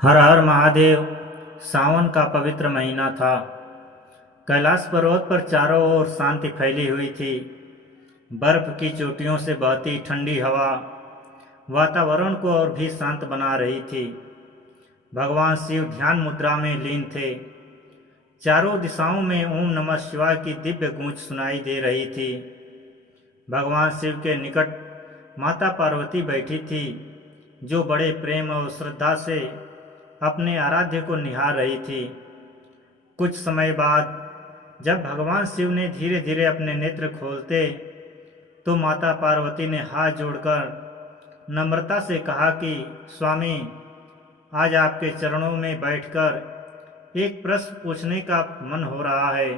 हर हर महादेव। सावन का पवित्र महीना था। कैलाश पर्वत पर चारों ओर शांति फैली हुई थी। बर्फ की चोटियों से बहती ठंडी हवा वातावरण को और भी शांत बना रही थी। भगवान शिव ध्यान मुद्रा में लीन थे। चारों दिशाओं में ओम नमः शिवाय की दिव्य गूंज सुनाई दे रही थी। भगवान शिव के निकट माता पार्वती बैठी थी, जो बड़े प्रेम और श्रद्धा से अपने आराध्य को निहार रही थी। कुछ समय बाद जब भगवान शिव ने धीरे धीरे अपने नेत्र खोलते तो माता पार्वती ने हाथ जोड़कर नम्रता से कहा कि स्वामी, आज आपके चरणों में बैठकर एक प्रश्न पूछने का मन हो रहा है,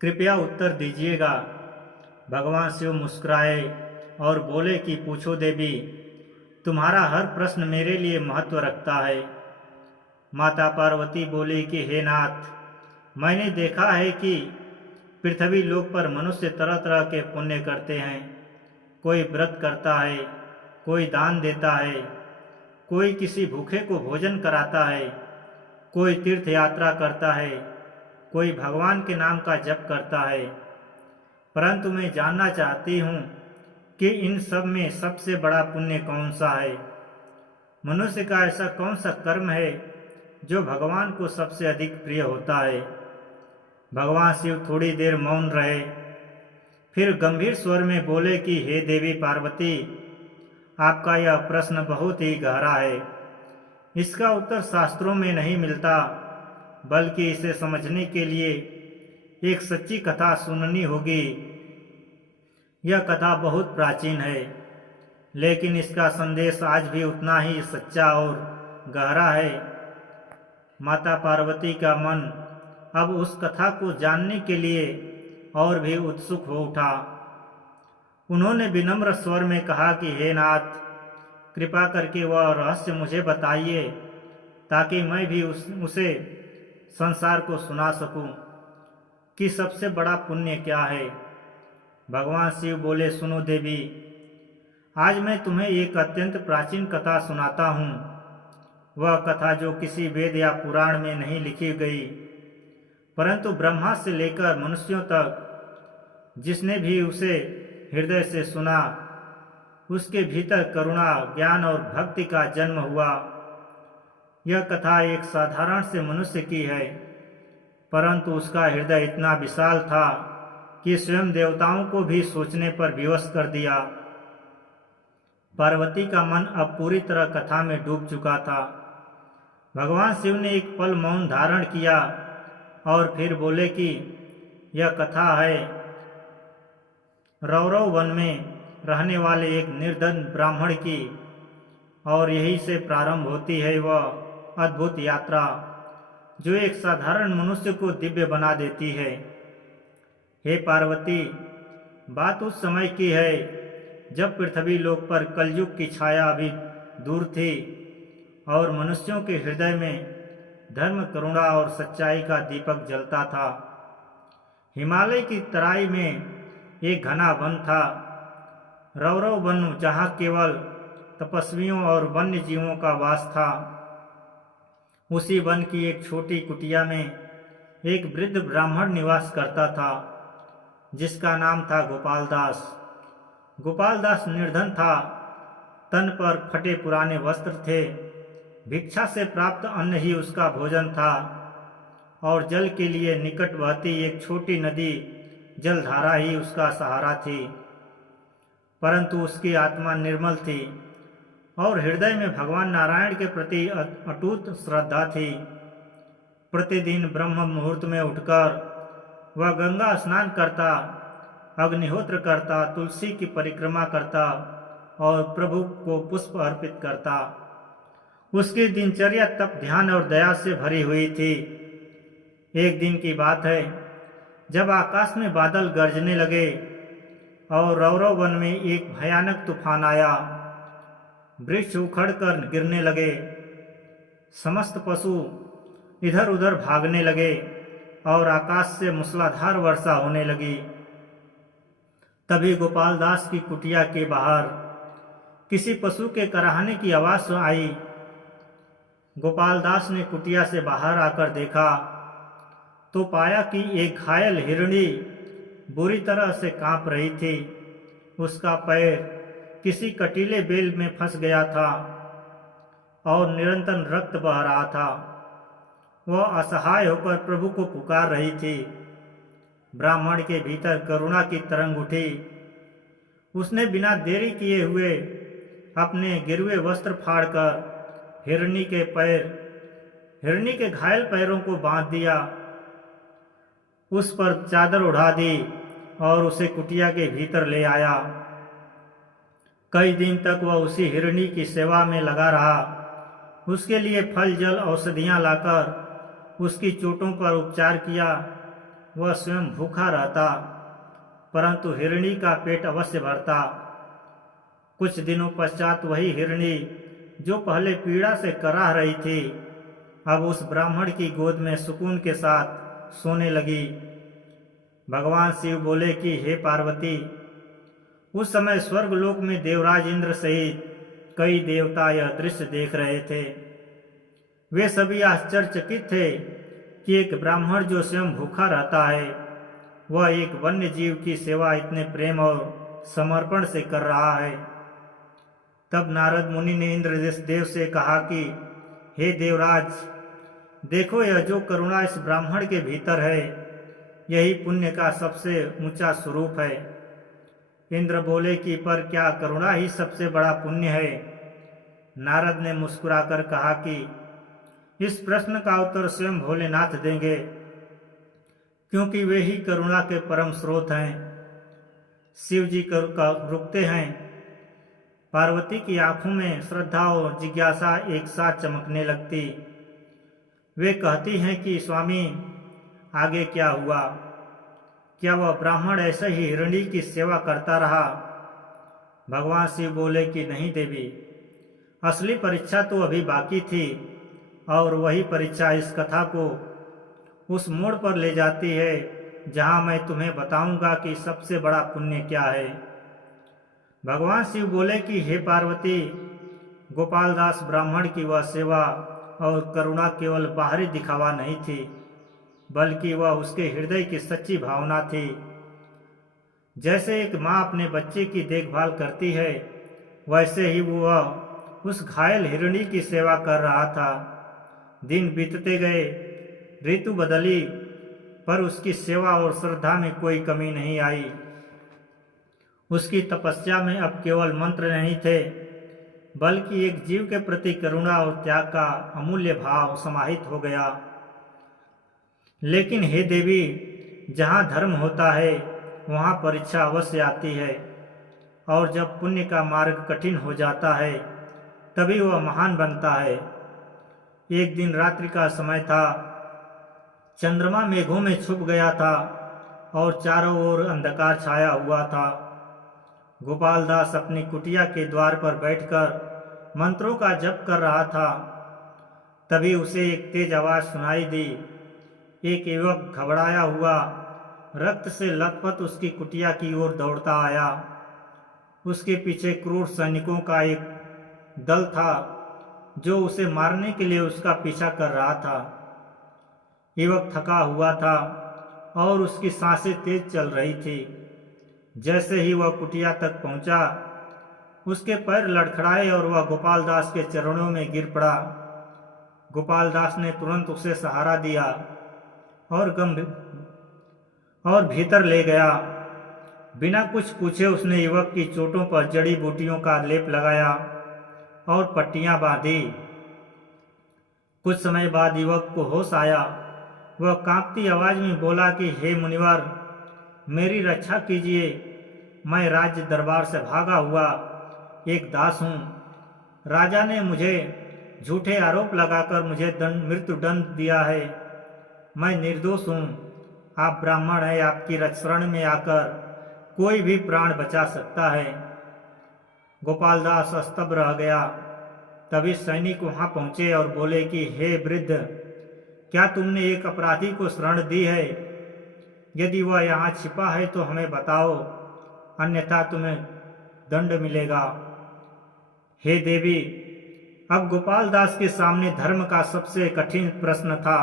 कृपया उत्तर दीजिएगा। भगवान शिव मुस्कुराए और बोले कि पूछो देवी, तुम्हारा हर प्रश्न मेरे लिए महत्व रखता है। माता पार्वती बोली कि हे नाथ, मैंने देखा है कि पृथ्वी लोक पर मनुष्य तरह तरह के पुण्य करते हैं। कोई व्रत करता है, कोई दान देता है, कोई किसी भूखे को भोजन कराता है, कोई तीर्थ यात्रा करता है, कोई भगवान के नाम का जप करता है। परंतु मैं जानना चाहती हूँ कि इन सब में सबसे बड़ा पुण्य कौन सा है? मनुष्य का ऐसा कौन सा कर्म है जो भगवान को सबसे अधिक प्रिय होता है? भगवान शिव थोड़ी देर मौन रहे, फिर गंभीर स्वर में बोले कि हे देवी पार्वती, आपका यह प्रश्न बहुत ही गहरा है। इसका उत्तर शास्त्रों में नहीं मिलता, बल्कि इसे समझने के लिए एक सच्ची कथा सुननी होगी। यह कथा बहुत प्राचीन है, लेकिन इसका संदेश आज भी उतना ही सच्चा और गहरा है। माता पार्वती का मन अब उस कथा को जानने के लिए और भी उत्सुक हो उठा। उन्होंने विनम्र स्वर में कहा कि हे नाथ, कृपा करके वह रहस्य मुझे बताइए, ताकि मैं भी उसे संसार को सुना सकूं कि सबसे बड़ा पुण्य क्या है। भगवान शिव बोले, सुनो देवी, आज मैं तुम्हें एक अत्यंत प्राचीन कथा सुनाता हूँ। वह कथा जो किसी वेद या पुराण में नहीं लिखी गई, परंतु ब्रह्मा से लेकर मनुष्यों तक जिसने भी उसे हृदय से सुना, उसके भीतर करुणा, ज्ञान और भक्ति का जन्म हुआ। यह कथा एक साधारण से मनुष्य की है, परंतु उसका हृदय इतना विशाल था कि स्वयं देवताओं को भी सोचने पर विवश कर दिया। पार्वती का मन अब पूरी तरह कथा में डूब चुका था। भगवान शिव ने एक पल मौन धारण किया और फिर बोले कि यह कथा है रौरव वन में रहने वाले एक निर्धन ब्राह्मण की, और यही से प्रारंभ होती है वह अद्भुत यात्रा जो एक साधारण मनुष्य को दिव्य बना देती है। हे पार्वती, बात उस समय की है जब पृथ्वी लोक पर कलयुग की छाया अभी दूर थी और मनुष्यों के हृदय में धर्म, करुणा और सच्चाई का दीपक जलता था। हिमालय की तराई में एक घना वन था, रौरव वन, जहाँ केवल तपस्वियों और वन्य जीवों का वास था। उसी वन की एक छोटी कुटिया में एक वृद्ध ब्राह्मण निवास करता था, जिसका नाम था गोपाल दास। गोपाल दास निर्धन था, तन पर फटे पुराने वस्त्र थे, भिक्षा से प्राप्त अन्न ही उसका भोजन था और जल के लिए निकट बहती एक छोटी नदी जलधारा ही उसका सहारा थी। परंतु उसकी आत्मा निर्मल थी और हृदय में भगवान नारायण के प्रति अटूट श्रद्धा थी। प्रतिदिन ब्रह्म मुहूर्त में उठकर वह गंगा स्नान करता, अग्निहोत्र करता, तुलसी की परिक्रमा करता और प्रभु को पुष्प अर्पित करता। उसकी दिनचर्या तप, ध्यान और दया से भरी हुई थी। एक दिन की बात है, जब आकाश में बादल गरजने लगे और रौरव वन में एक भयानक तूफान आया। वृक्ष उखड़कर गिरने लगे, समस्त पशु इधर उधर भागने लगे और आकाश से मूसलाधार वर्षा होने लगी। तभी गोपाल दास की कुटिया के बाहर किसी पशु के कराहने की आवाज आई। गोपाल दास ने कुटिया से बाहर आकर देखा तो पाया कि एक घायल हिरणी बुरी तरह से कांप रही थी। उसका पैर किसी कटीले बेल में फंस गया था और निरंतर रक्त बह रहा था। वह असहाय होकर प्रभु को पुकार रही थी। ब्राह्मण के भीतर करुणा की तरंग उठी। उसने बिना देरी किए हुए अपने गिरवे वस्त्र फाड़कर हिरनी के घायल पैरों को बांध दिया, उस पर चादर उड़ा दी और उसे कुटिया के भीतर ले आया। कई दिन तक वह उसी हिरनी की सेवा में लगा रहा। उसके लिए फल जल औषधियाँ लाकर उसकी चोटों पर उपचार किया। वह स्वयं भूखा रहता, परंतु हिरणी का पेट अवश्य भरता। कुछ दिनों पश्चात वही हिरणी जो पहले पीड़ा से कराह रही थी, अब उस ब्राह्मण की गोद में सुकून के साथ सोने लगी। भगवान शिव बोले कि हे पार्वती, उस समय स्वर्गलोक में देवराज इंद्र सहित कई देवता यह दृश्य देख रहे थे। वे सभी आश्चर्यचकित थे कि एक ब्राह्मण जो स्वयं भूखा रहता है, वह एक वन्य जीव की सेवा इतने प्रेम और समर्पण से कर रहा है। तब नारद मुनि ने इंद्रदेव से कहा कि हे देवराज, देखो यह जो करुणा इस ब्राह्मण के भीतर है, यही पुण्य का सबसे ऊंचा स्वरूप है। इंद्र बोले कि पर क्या करुणा ही सबसे बड़ा पुण्य है? नारद ने मुस्कुराकर कहा कि इस प्रश्न का उत्तर स्वयं भोलेनाथ देंगे, क्योंकि वे ही करुणा के परम स्रोत हैं। शिव जी रुकते हैं। पार्वती की आंखों में श्रद्धा और जिज्ञासा एक साथ चमकने लगती। वे कहती हैं कि स्वामी, आगे क्या हुआ? क्या वह ब्राह्मण ऐसे ही हिरणी की सेवा करता रहा? भगवान शिव बोले कि नहीं देवी, असली परीक्षा तो अभी बाकी थी, और वही परीक्षा इस कथा को उस मोड़ पर ले जाती है जहां मैं तुम्हें बताऊंगा कि सबसे बड़ा पुण्य क्या है। भगवान शिव बोले कि हे पार्वती, गोपाल दास ब्राह्मण की वह सेवा और करुणा केवल बाहरी दिखावा नहीं थी, बल्कि वह उसके हृदय की सच्ची भावना थी। जैसे एक माँ अपने बच्चे की देखभाल करती है, वैसे ही वह उस घायल हिरणी की सेवा कर रहा था। दिन बीतते गए, ऋतु बदली, पर उसकी सेवा और श्रद्धा में कोई कमी नहीं आई। उसकी तपस्या में अब केवल मंत्र नहीं थे, बल्कि एक जीव के प्रति करुणा और त्याग का अमूल्य भाव समाहित हो गया। लेकिन हे देवी, जहाँ धर्म होता है वहाँ परीक्षा अवश्य आती है, और जब पुण्य का मार्ग कठिन हो जाता है तभी वह महान बनता है। एक दिन रात्रि का समय था। चंद्रमा मेघों में छुप गया था और चारों ओर अंधकार छाया हुआ था। गोपाल दास अपनी कुटिया के द्वार पर बैठकर मंत्रों का जप कर रहा था। तभी उसे एक तेज आवाज सुनाई दी। एक युवक घबराया हुआ, रक्त से लथपथ उसकी कुटिया की ओर दौड़ता आया। उसके पीछे क्रूर सैनिकों का एक दल था जो उसे मारने के लिए उसका पीछा कर रहा था। युवक थका हुआ था और उसकी सांसें तेज चल रही थी। जैसे ही वह कुटिया तक पहुंचा, उसके पैर लड़खड़ाए और वह गोपाल दास के चरणों में गिर पड़ा। गोपाल दास ने तुरंत उसे सहारा दिया और भीतर ले गया। बिना कुछ पूछे उसने युवक की चोटों पर जड़ी बूटियों का लेप लगाया और पट्टियां बांधी। कुछ समय बाद युवक को होश आया। वह कांपती आवाज में बोला कि हे मुनिवर, मेरी रक्षा कीजिए। मैं राज्य दरबार से भागा हुआ एक दास हूँ। राजा ने मुझे झूठे आरोप लगाकर मुझे मृत्यु दंड दिया है। मैं निर्दोष हूँ। आप ब्राह्मण हैं, आपकी शरण में आकर कोई भी प्राण बचा सकता है। गोपाल दास स्तब्ध रह गया। तभी सैनिक वहां पहुंचे और बोले कि हे वृद्ध, क्या तुमने एक अपराधी को शरण दी है? यदि वह यहाँ छिपा है तो हमें बताओ, अन्यथा तुम्हें दंड मिलेगा। हे देवी, अब गोपाल दास के सामने धर्म का सबसे कठिन प्रश्न था।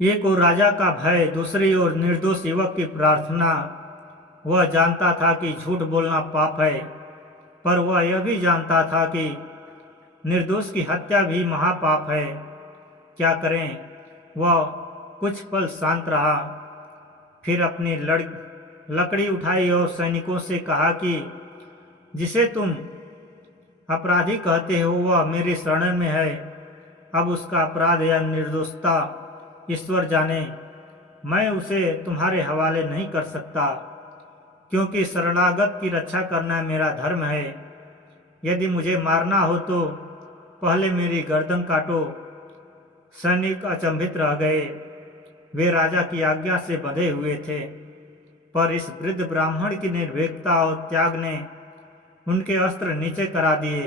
एक ओर राजा का भय, दूसरी ओर निर्दोष युवक की प्रार्थना। वह जानता था कि झूठ बोलना पाप है, पर वह यह भी जानता था कि निर्दोष की हत्या भी महापाप है। क्या करें? वह कुछ पल शांत रहा, फिर अपनी लकड़ी उठाई और सैनिकों से कहा कि जिसे तुम अपराधी कहते हो वह मेरे शरण में है। अब उसका अपराध या निर्दोषता ईश्वर जाने। मैं उसे तुम्हारे हवाले नहीं कर सकता, क्योंकि शरणागत की रक्षा करना मेरा धर्म है। यदि मुझे मारना हो तो पहले मेरी गर्दन काटो। सैनिक अचंभित रह गए। वे राजा की आज्ञा से बंधे हुए थे, पर इस वृद्ध ब्राह्मण की निर्भीकता और त्याग ने उनके अस्त्र नीचे करा दिए।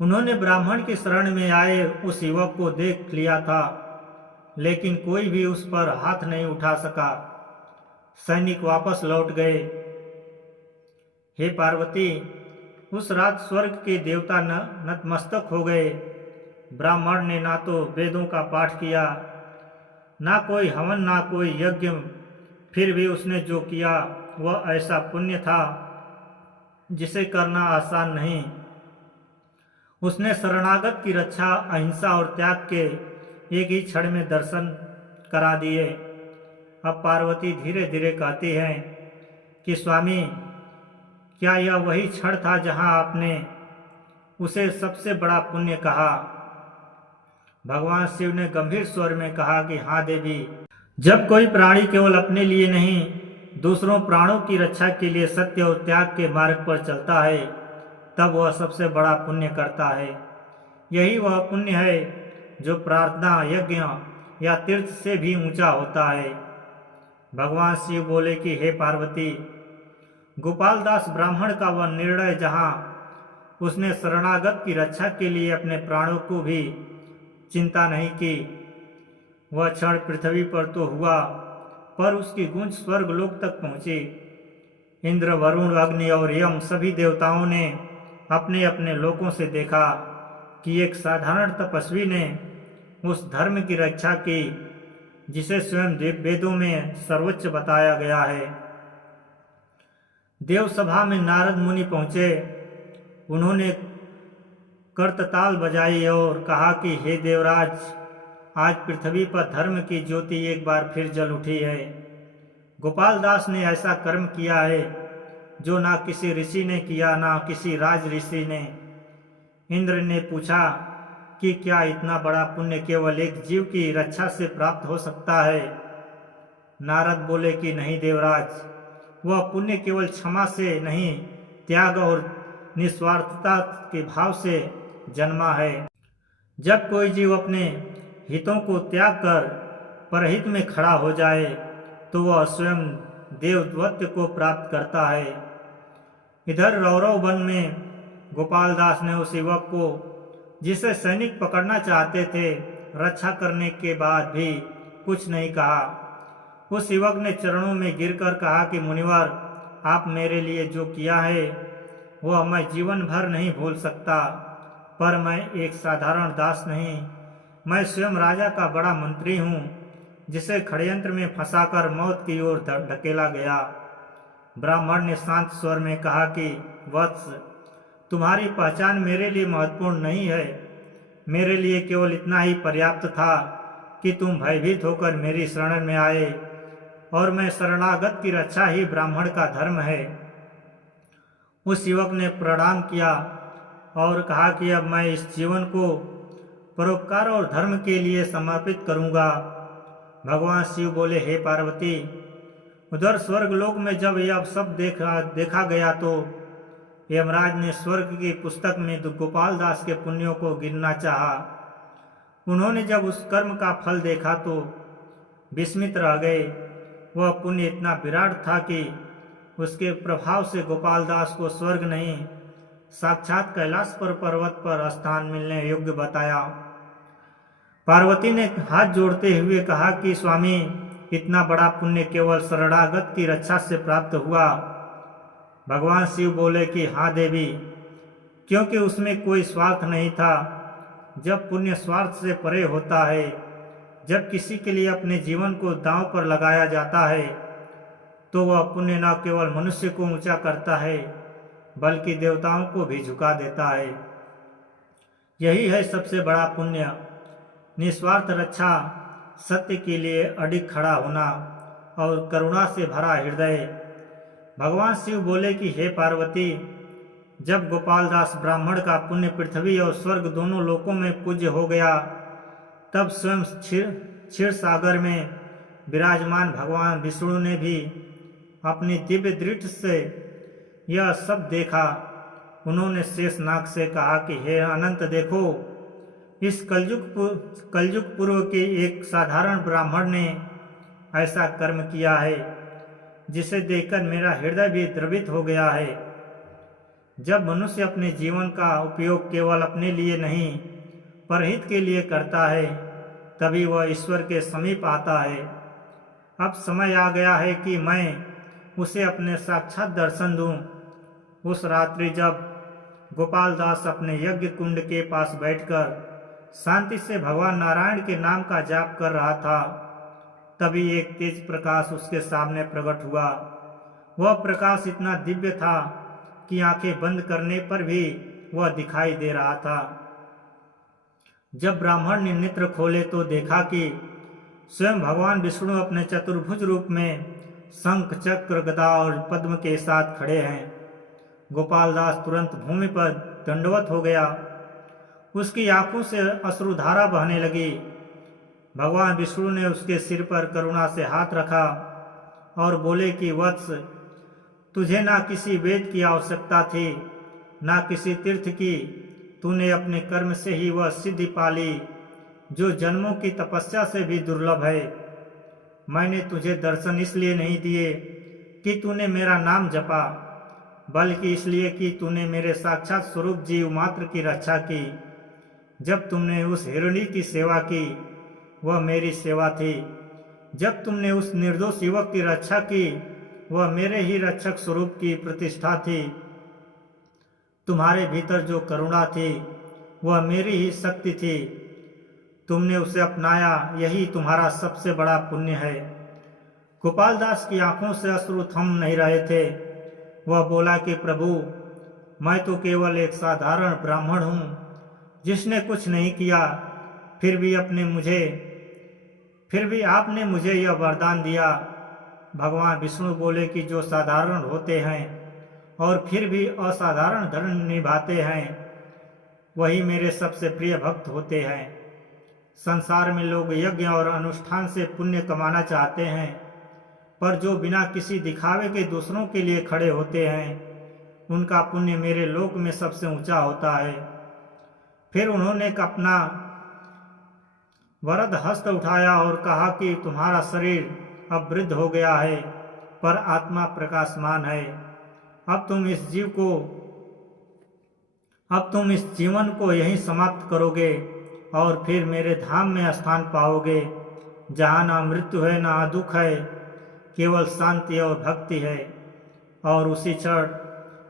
उन्होंने ब्राह्मण की शरण में आए उस युवक को देख लिया था, लेकिन कोई भी उस पर हाथ नहीं उठा सका। सैनिक वापस लौट गए। हे पार्वती, उस रात स्वर्ग के देवता नतमस्तक हो गए। ब्राह्मण ने ना तो वेदों का पाठ किया, ना कोई हवन, ना कोई यज्ञ। फिर भी उसने जो किया वह ऐसा पुण्य था जिसे करना आसान नहीं। उसने शरणागत की रक्षा, अहिंसा और त्याग के एक ही क्षण में दर्शन करा दिए। अब पार्वती धीरे धीरे कहती हैं कि स्वामी, क्या यह वही क्षण था जहां आपने उसे सबसे बड़ा पुण्य कहा? भगवान शिव ने गंभीर स्वर में कहा कि हाँ देवी, जब कोई प्राणी केवल अपने लिए नहीं, दूसरों प्राणों की रक्षा के लिए सत्य और त्याग के मार्ग पर चलता है, तब वह सबसे बड़ा पुण्य करता है। यही वह पुण्य है जो प्रार्थना, यज्ञ या तीर्थ से भी ऊंचा होता है। भगवान शिव बोले कि हे पार्वती, गोपाल दास ब्राह्मण का वह निर्णय जहाँ उसने शरणागत की रक्षा के लिए अपने प्राणों को भी चिंता नहीं की, वह क्षण पृथ्वी पर तो हुआ, पर उसकी गूंज स्वर्ग लोक तक पहुंची। इंद्र, वरुण, अग्नि और यम सभी देवताओं ने अपने अपने लोकों से देखा कि एक साधारण तपस्वी ने उस धर्म की रक्षा की जिसे स्वयं वेदों में सर्वोच्च बताया गया है। देव सभा में नारद मुनि पहुंचे। उन्होंने करताल बजाई और कहा कि हे देवराज, आज पृथ्वी पर धर्म की ज्योति एक बार फिर जल उठी है। गोपाल दास ने ऐसा कर्म किया है जो ना किसी ऋषि ने किया, ना किसी राज ऋषि ने। इंद्र ने पूछा कि क्या इतना बड़ा पुण्य केवल एक जीव की रक्षा से प्राप्त हो सकता है? नारद बोले कि नहीं देवराज, वह पुण्य केवल क्षमा से नहीं, त्याग और निस्वार्थता के भाव से जन्मा है। जब कोई जीव अपने हितों को त्याग कर परहित में खड़ा हो जाए तो वह स्वयं देवत्व को प्राप्त करता है। इधर रौरव वन में गोपाल दास ने उस युवक को, जिसे सैनिक पकड़ना चाहते थे, रक्षा करने के बाद भी कुछ नहीं कहा। उस युवक ने चरणों में गिरकर कहा कि मुनिवर, आप मेरे लिए जो किया है वह मैं जीवन भर नहीं भूल सकता, पर मैं एक साधारण दास नहीं, मैं स्वयं राजा का बड़ा मंत्री हूँ, जिसे षड्यंत्र में फंसाकर मौत की ओर धकेला गया। ब्राह्मण ने शांत स्वर में कहा कि वत्स, तुम्हारी पहचान मेरे लिए महत्वपूर्ण नहीं है। मेरे लिए केवल इतना ही पर्याप्त था कि तुम भयभीत होकर मेरी शरण में आए, और मैं शरणागत की रक्षा ही ब्राह्मण का धर्म है। उस युवक ने प्रणाम किया और कहा कि अब मैं इस जीवन को परोपकार और धर्म के लिए समर्पित करूंगा। भगवान शिव बोले, हे पार्वती, उधर स्वर्गलोक में जब यह सब देखा गया तो यमराज ने स्वर्ग की पुस्तक में गोपाल दास के पुण्यों को गिनना चाहा। उन्होंने जब उस कर्म का फल देखा तो विस्मित रह गए। वह पुण्य इतना विराट था कि उसके प्रभाव से गोपाल दास को स्वर्ग नहीं, साक्षात कैलाश पर पर्वत पर स्थान मिलने योग्य बताया। पार्वती ने हाथ जोड़ते हुए कहा कि स्वामी, इतना बड़ा पुण्य केवल शरणागत की रक्षा से प्राप्त हुआ। भगवान शिव बोले कि हाँ देवी, क्योंकि उसमें कोई स्वार्थ नहीं था। जब पुण्य स्वार्थ से परे होता है, जब किसी के लिए अपने जीवन को दांव पर लगाया जाता है, तो वह पुण्य न केवल मनुष्य को ऊंचा करता है बल्कि देवताओं को भी झुका देता है। यही है सबसे बड़ा पुण्य, निस्वार्थ रक्षा, सत्य के लिए अडिग खड़ा होना और करुणा से भरा हृदय। भगवान शिव बोले कि हे पार्वती, जब गोपालदास ब्राह्मण का पुण्य पृथ्वी और स्वर्ग दोनों लोकों में पूज्य हो गया, तब स्वयं क्षीर सागर में विराजमान भगवान विष्णु ने भी अपनी दिव्य दृष्टि से यह सब देखा। उन्होंने शेषनाग से कहा कि हे अनंत, देखो, इस कलयुग पूर्व के एक साधारण ब्राह्मण ने ऐसा कर्म किया है जिसे देखकर मेरा हृदय भी द्रवित हो गया है। जब मनुष्य अपने जीवन का उपयोग केवल अपने लिए नहीं परहित के लिए करता है, तभी वह ईश्वर के समीप आता है। अब समय आ गया है कि मैं उसे अपने साक्षात दर्शन दूं। उस रात्रि जब गोपालदास अपने यज्ञ कुंड के पास बैठकर शांति से भगवान नारायण के नाम का जाप कर रहा था, तभी एक तेज प्रकाश उसके सामने प्रकट हुआ। वह प्रकाश इतना दिव्य था कि आंखें बंद करने पर भी वह दिखाई दे रहा था। जब ब्राह्मण ने नेत्र खोले तो देखा कि स्वयं भगवान विष्णु अपने चतुर्भुज रूप में शंख, चक्र, गदा और पद्म के साथ खड़े हैं। गोपालदास तुरंत भूमि पर दंडवत हो गया। उसकी आंखों से अश्रुधारा बहने लगी। भगवान विष्णु ने उसके सिर पर करुणा से हाथ रखा और बोले कि वत्स, तुझे ना किसी वेद की आवश्यकता थी, ना किसी तीर्थ की। तूने अपने कर्म से ही वह सिद्धि पाली जो जन्मों की तपस्या से भी दुर्लभ है। मैंने तुझे दर्शन इसलिए नहीं दिए कि तूने मेरा नाम जपा, बल्कि इसलिए कि तूने मेरे साक्षात स्वरूप जीव मात्र की रक्षा की। जब तुमने उस हिरणी की सेवा की, वह मेरी सेवा थी। जब तुमने उस निर्दोष युवक की रक्षा की, वह मेरे ही रक्षक स्वरूप की प्रतिष्ठा थी। तुम्हारे भीतर जो करुणा थी, वह मेरी ही शक्ति थी। तुमने उसे अपनाया, यही तुम्हारा सबसे बड़ा पुण्य है। गोपालदास की आंखों से अश्रु थम नहीं रहे थे। वह बोला कि प्रभु, मैं तो केवल एक साधारण ब्राह्मण हूँ जिसने कुछ नहीं किया, फिर भी आपने मुझे यह वरदान दिया। भगवान विष्णु बोले कि जो साधारण होते हैं और फिर भी असाधारण धर्म निभाते हैं, वही मेरे सबसे प्रिय भक्त होते हैं। संसार में लोग यज्ञ और अनुष्ठान से पुण्य कमाना चाहते हैं, पर जो बिना किसी दिखावे के दूसरों के लिए खड़े होते हैं, उनका पुण्य मेरे लोक में सबसे ऊंचा होता है। फिर उन्होंने अपना वरद हस्त उठाया और कहा कि तुम्हारा शरीर अब वृद्ध हो गया है, पर आत्मा प्रकाशमान है। अब तुम इस जीवन को यहीं समाप्त करोगे और फिर मेरे धाम में स्थान पाओगे, जहाँ ना मृत्यु है, ना दुख है, केवल शांति और भक्ति है। और उसी क्षण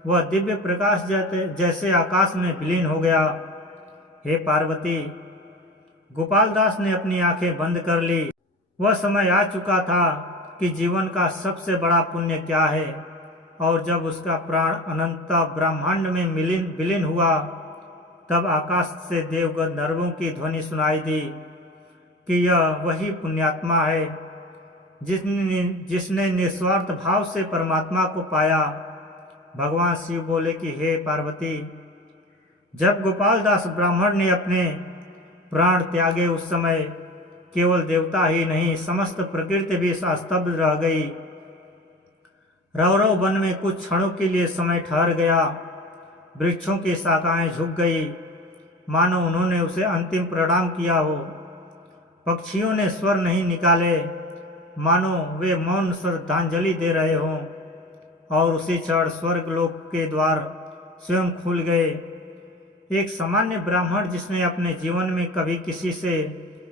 वह दिव्य प्रकाश जैसे आकाश में विलीन हो गया। हे पार्वती, गोपालदास ने अपनी आंखें बंद कर ली। वह समय आ चुका था कि जीवन का सबसे बड़ा पुण्य क्या है। और जब उसका प्राण अनंत ब्रह्मांड में विलीन हुआ, तब आकाश से देवगंधर्वों की ध्वनि सुनाई दी कि यह वही पुण्यात्मा है जिसने निस्वार्थ भाव से परमात्मा को पाया। भगवान शिव बोले कि हे पार्वती, जब गोपालदास ब्राह्मण ने अपने प्राण त्यागे, उस समय केवल देवता ही नहीं, समस्त प्रकृति भी स्तब्ध रह गई। रौरव वन में कुछ क्षणों के लिए समय ठहर गया। वृक्षों की शाखाएं झुक गई, मानो उन्होंने उसे अंतिम प्रणाम किया हो। पक्षियों ने स्वर नहीं निकाले, मानो वे मौन श्रद्धांजलि दे रहे हों। और उसी क्षण स्वर्गलोक के द्वार स्वयं खुल गए। एक सामान्य ब्राह्मण जिसने अपने जीवन में कभी किसी से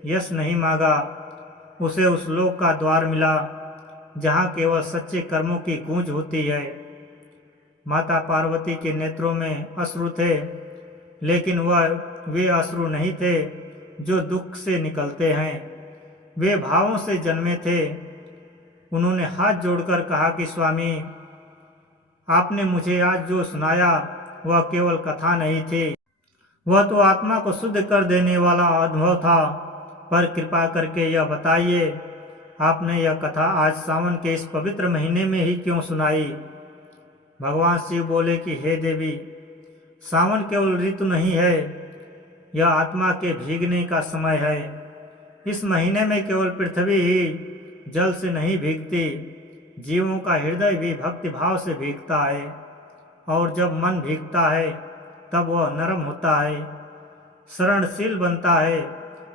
यश नहीं मांगा, उसे उस लोक का द्वार मिला जहाँ केवल सच्चे कर्मों की गूंज होती है। माता पार्वती के नेत्रों में अश्रु थे, लेकिन वे अश्रु नहीं थे जो दुख से निकलते हैं, वे भावों से जन्मे थे। उन्होंने हाथ जोड़कर कहा कि स्वामी, आपने मुझे आज जो सुनाया वह केवल कथा नहीं थी, वह तो आत्मा को शुद्ध कर देने वाला अनुभव था। पर कृपा करके यह बताइए, आपने यह कथा आज सावन के इस पवित्र महीने में ही क्यों सुनाई? भगवान शिव बोले कि हे देवी, सावन केवल ऋतु नहीं है, यह आत्मा के भीगने का समय है। इस महीने में केवल पृथ्वी ही जल से नहीं भीगती, जीवों का हृदय भी भक्ति भाव से भीगता है, और जब मन भीगता है तब वह नरम होता है, शरणशील बनता है।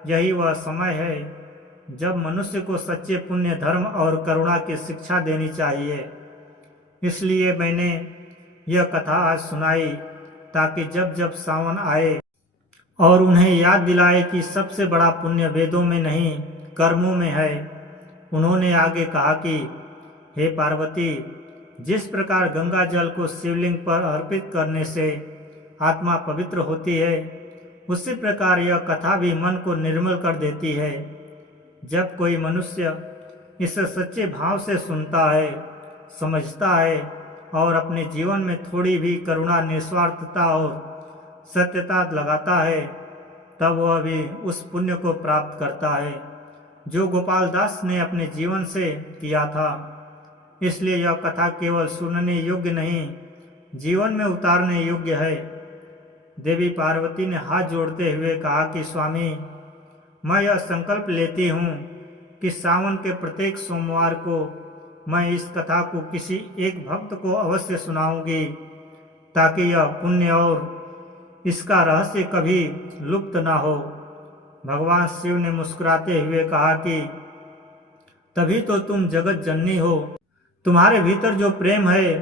यही वह समय है जब मनुष्य को सच्चे पुण्य, धर्म और करुणा की शिक्षा देनी चाहिए। इसलिए मैंने यह कथा आज सुनाई, ताकि जब जब सावन आए और उन्हें याद दिलाए कि सबसे बड़ा पुण्य वेदों में नहीं, कर्मों में है। उन्होंने आगे कहा कि हे पार्वती, जिस प्रकार गंगा जल को शिवलिंग पर अर्पित करने से आत्मा पवित्र होती है, उसी प्रकार यह कथा भी मन को निर्मल कर देती है। जब कोई मनुष्य इसे सच्चे भाव से सुनता है, समझता है और अपने जीवन में थोड़ी भी करुणा, निस्वार्थता और सत्यता लगाता है, तब वह भी उस पुण्य को प्राप्त करता है जो गोपाल दास ने अपने जीवन से किया था। इसलिए यह कथा केवल सुनने योग्य नहीं, जीवन में उतारने योग्य है। देवी पार्वती ने हाथ जोड़ते हुए कहा कि स्वामी, मैं यह संकल्प लेती हूँ कि सावन के प्रत्येक सोमवार को मैं इस कथा को किसी एक भक्त को अवश्य सुनाऊंगी, ताकि यह पुण्य और इसका रहस्य कभी लुप्त ना हो। भगवान शिव ने मुस्कुराते हुए कहा कि तभी तो तुम जगत जननी हो। तुम्हारे भीतर जो प्रेम है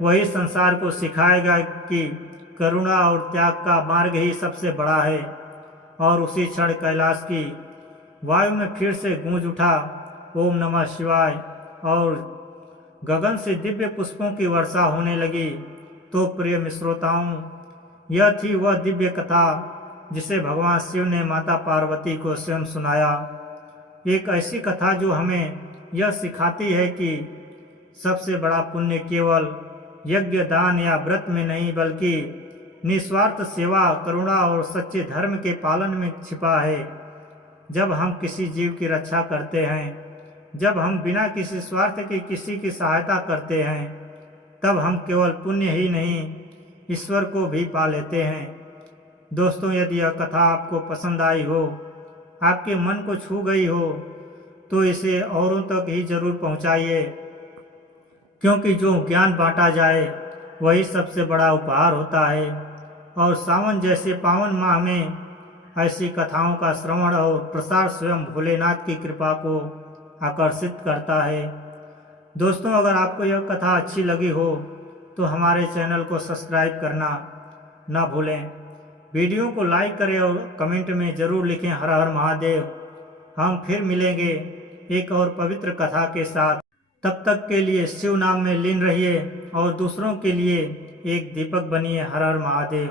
वही संसार को सिखाएगा कि करुणा और त्याग का मार्ग ही सबसे बड़ा है। और उसी क्षण कैलाश की वायु में फिर से गूंज उठा ओम नमः शिवाय, और गगन से दिव्य पुष्पों की वर्षा होने लगी। तो प्रिय श्रोताओं, यह थी वह दिव्य कथा जिसे भगवान शिव ने माता पार्वती को स्वयं सुनाया। एक ऐसी कथा जो हमें यह सिखाती है कि सबसे बड़ा पुण्य केवल यज्ञ, दान या व्रत में नहीं, बल्कि निस्वार्थ सेवा, करुणा और सच्चे धर्म के पालन में छिपा है। जब हम किसी जीव की रक्षा करते हैं, जब हम बिना किसी स्वार्थ के किसी की सहायता करते हैं, तब हम केवल पुण्य ही नहीं, ईश्वर को भी पा लेते हैं। दोस्तों, यदि यह कथा आपको पसंद आई हो, आपके मन को छू गई हो, तो इसे औरों तक ही जरूर पहुंचाइए, क्योंकि जो ज्ञान बांटा जाए वही सबसे बड़ा उपहार होता है। और सावन जैसे पावन माह में ऐसी कथाओं का श्रवण और प्रसार स्वयं भोलेनाथ की कृपा को आकर्षित करता है। दोस्तों, अगर आपको यह कथा अच्छी लगी हो तो हमारे चैनल को सब्सक्राइब करना ना भूलें। वीडियो को लाइक करें और कमेंट में ज़रूर लिखें हर हर महादेव। हम फिर मिलेंगे एक और पवित्र कथा के साथ। तब तक के लिए शिव नाम में लीन रहिए और दूसरों के लिए एक दीपक बनिए। हर हर महादेव।